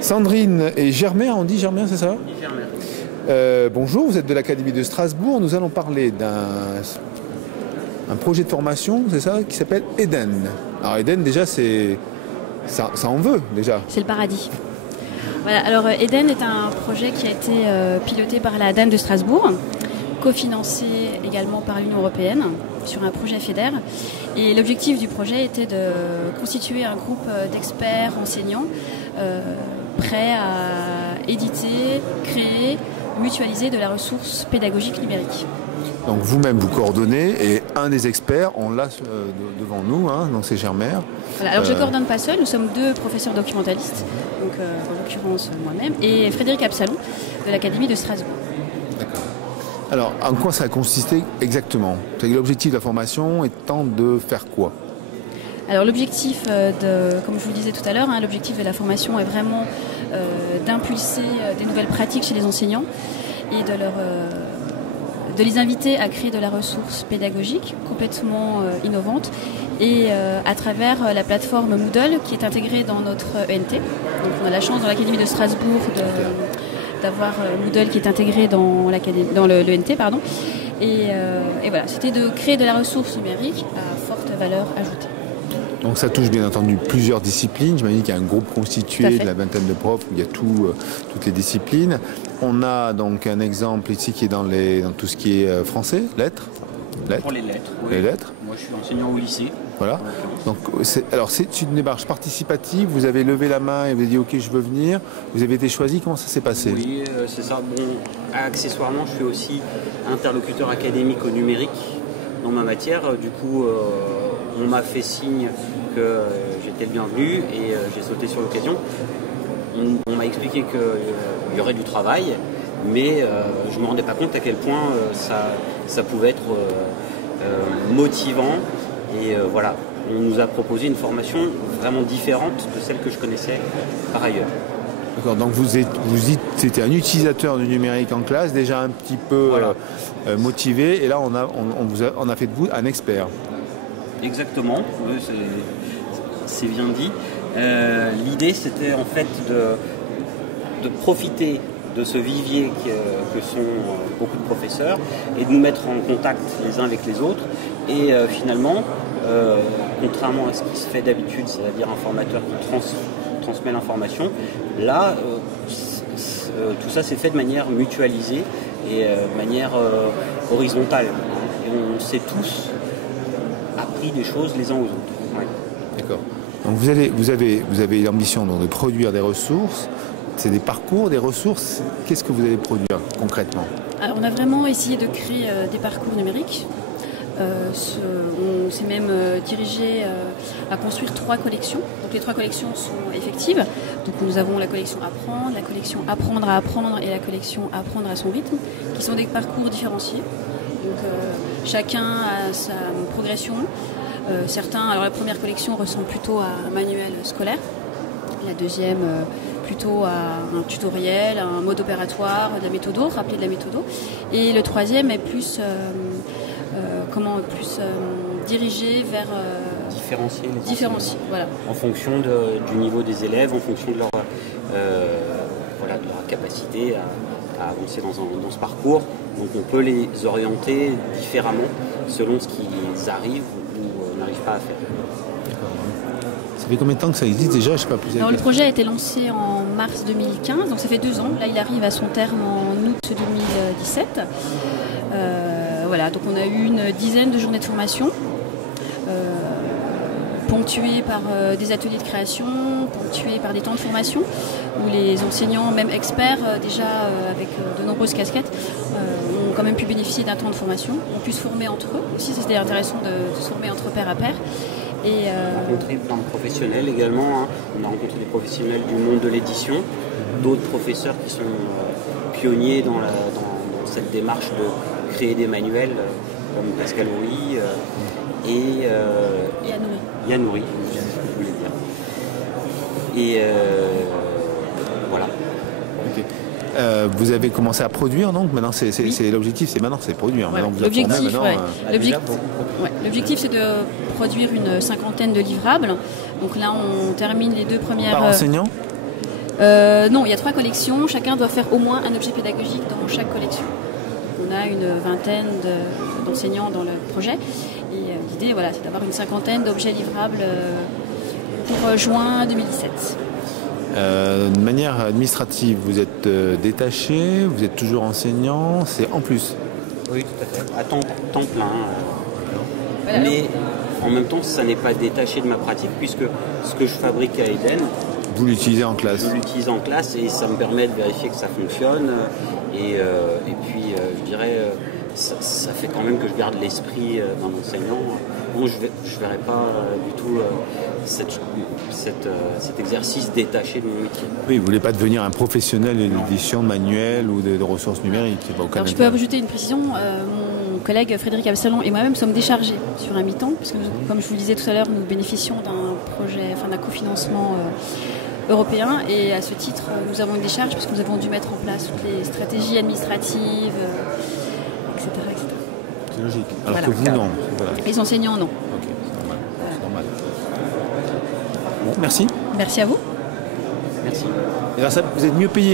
Sandrine et Germain, on dit Germain, c'est ça? On dit Germain. Bonjour, vous êtes de l'Académie de Strasbourg. Nous allons parler d'un projet de formation, c'est ça, qui s'appelle Eden. Alors Eden, déjà, ça en veut, déjà. C'est le paradis. Voilà, alors Eden est un projet qui a été piloté par la DAN de Strasbourg, cofinancé également par l'Union européenne sur un projet FEDER. Et l'objectif du projet était de constituer un groupe d'experts enseignants prêts à éditer, créer, mutualiser de la ressource pédagogique numérique. Donc vous-même vous coordonnez et un des experts, on l'a devant nous, hein, donc c'est Germain. Voilà, alors je ne coordonne pas seul, nous sommes deux professeurs documentalistes, donc en l'occurrence moi-même, et Frédéric Absalon de l'Académie de Strasbourg. D'accord. Alors en quoi ça a consisté exactement? L'objectif de la formation étant de faire quoi? Alors l'objectif, comme je vous le disais tout à l'heure, hein, l'objectif de la formation est vraiment d'impulser des nouvelles pratiques chez les enseignants et de les inviter à créer de la ressource pédagogique complètement innovante et à travers la plateforme Moodle qui est intégrée dans notre ENT. Donc on a la chance dans l'Académie de Strasbourg d'avoir Moodle qui est intégré dans l'ENT. Et voilà, c'était de créer de la ressource numérique à forte valeur ajoutée. Donc ça touche bien entendu plusieurs disciplines. J'imagine qu'il y a un groupe constitué de la vingtaine de profs où il y a toutes les disciplines. On a donc un exemple ici qui est dans tout ce qui est français, lettres. Pour les lettres, oui. Les lettres. Moi je suis enseignant au lycée. Voilà. Donc c'est une démarche participative. Vous avez levé la main et vous avez dit ok je veux venir. Vous avez été choisi. Comment ça s'est passé? Oui, c'est ça. Bon, accessoirement je suis aussi interlocuteur académique au numérique dans ma matière. Du coup on m'a fait signe que j'étais le bienvenu et j'ai sauté sur l'occasion. On m'a expliqué qu'il y aurait du travail, mais je ne me rendais pas compte à quel point ça pouvait être motivant. Et voilà, on nous a proposé une formation vraiment différente de celle que je connaissais par ailleurs. D'accord, donc c'était un utilisateur du numérique en classe, déjà un petit peu motivé, et là on a fait de vous un expert. Exactement, oui, c'est bien dit. L'idée c'était en fait de profiter de ce vivier que sont beaucoup de professeurs et de nous mettre en contact les uns avec les autres. Et finalement, contrairement à ce qui se fait d'habitude, c'est-à-dire un formateur qui transmet l'information, là, tout ça s'est fait de manière mutualisée et de manière horizontale. Et on s'est tous appris des choses les uns aux autres. Ouais. D'accord. Donc vous avez l'ambition de produire des ressources. C'est des parcours, des ressources. Qu'est-ce que vous allez produire concrètement? Alors, on a vraiment essayé de créer des parcours numériques. On s'est même dirigé à construire 3 collections. Donc les 3 collections sont effectives. Donc nous avons la collection Apprendre, la collection Apprendre à apprendre et la collection Apprendre à son rythme, qui sont des parcours différenciés. Donc chacun a sa progression. Alors la première collection ressemble plutôt à un manuel scolaire. La deuxième plutôt à un tutoriel, un mode opératoire, de la méthodo, rappeler de la méthodo. Et le troisième est plus dirigé vers différencier, voilà. En fonction du niveau des élèves, en fonction de leur capacité à avancer dans ce parcours. Donc on peut les orienter différemment selon ce qu'ils arrivent ou n'arrivent pas à faire. Ça fait combien de temps que ça existe déjà? Je sais pas plus. Alors, le projet a été lancé en mars 2015, donc ça fait 2 ans. Là, il arrive à son terme en août 2017. Voilà, donc on a eu une dizaine de journées de formation, ponctuées par des ateliers de création, ponctuées par des temps de formation, où les enseignants, même experts, déjà avec de nombreuses casquettes, ont quand même pu bénéficier d'un temps de formation, ont pu se former entre eux. Aussi, c'était intéressant de se former entre pair à pair. On a rencontré plein de professionnels également. On a rencontré des professionnels du monde de l'édition, d'autres professeurs qui sont pionniers dans cette démarche de créer des manuels, comme Pascal Horry et Yann Horry, c'est ce que je voulais dire. Et voilà. Okay. Vous avez commencé à produire, donc maintenant c'est l'objectif, c'est produire. Ouais, l'objectif c'est de produire une 50aine de livrables. Donc là on termine les 2 premières. Par enseignant? Non, il y a 3 collections. Chacun doit faire au moins un objet pédagogique dans chaque collection. On a une vingtaine d'enseignants dans le projet. Et l'idée, voilà, c'est d'avoir une cinquantaine d'objets livrables pour juin 2017. De manière administrative, vous êtes détaché, vous êtes toujours enseignant, c'est en plus? Oui, tout à fait. À temps plein. Voilà, mais en même temps, ça n'est pas détaché de ma pratique, puisque ce que je fabrique à Eden, vous l'utilisez en classe? Je l'utilise en classe et ça me permet de vérifier que ça fonctionne. Et puis, je dirais, ça fait quand même que je garde l'esprit d'un enseignant. Bon, je ne verrai pas du tout cet exercice détaché de mon métier. Oui, vous ne voulez pas devenir un professionnel de l'édition de manuels ou de ressources numériques. Alors, je peux ajouter une précision. Mon collègue Frédéric Absalon et moi-même sommes déchargés sur un mi-temps, puisque comme je vous le disais tout à l'heure, nous bénéficions d'un cofinancement européen, et à ce titre, nous avons une décharge parce que nous avons dû mettre en place toutes les stratégies administratives, etc. C'est logique. Alors que vous, non. Voilà. Les enseignants, non. Ok, c'est normal. C'est normal. Bon, merci. Merci à vous. Merci. Et grâce à vous êtes mieux payé.